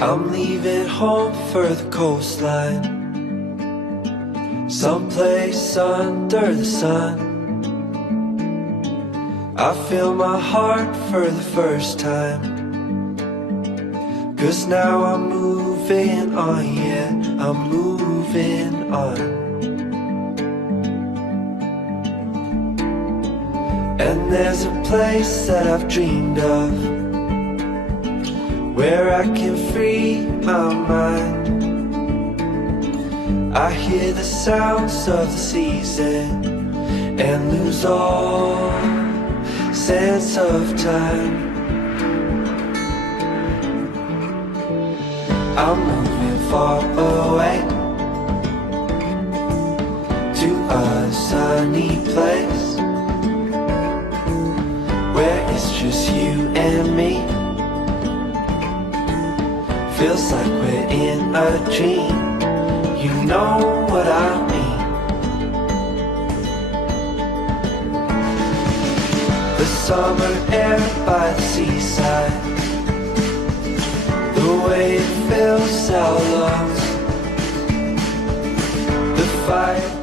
I'm leaving home for the coastline, someplace under the sun. I feel my heart for the first time, 'cause now I'm moving on, yeah, I'm moving on. And there's a place that I've dreamed of, where I can free my mind. I hear the sounds of the season and lose all sense of time. I'm moving far away to a sunny place where it's just you and me. Feels like we're in a dream, you know what I mean. The summer air by the seaside, the way it fills our lungs, the fire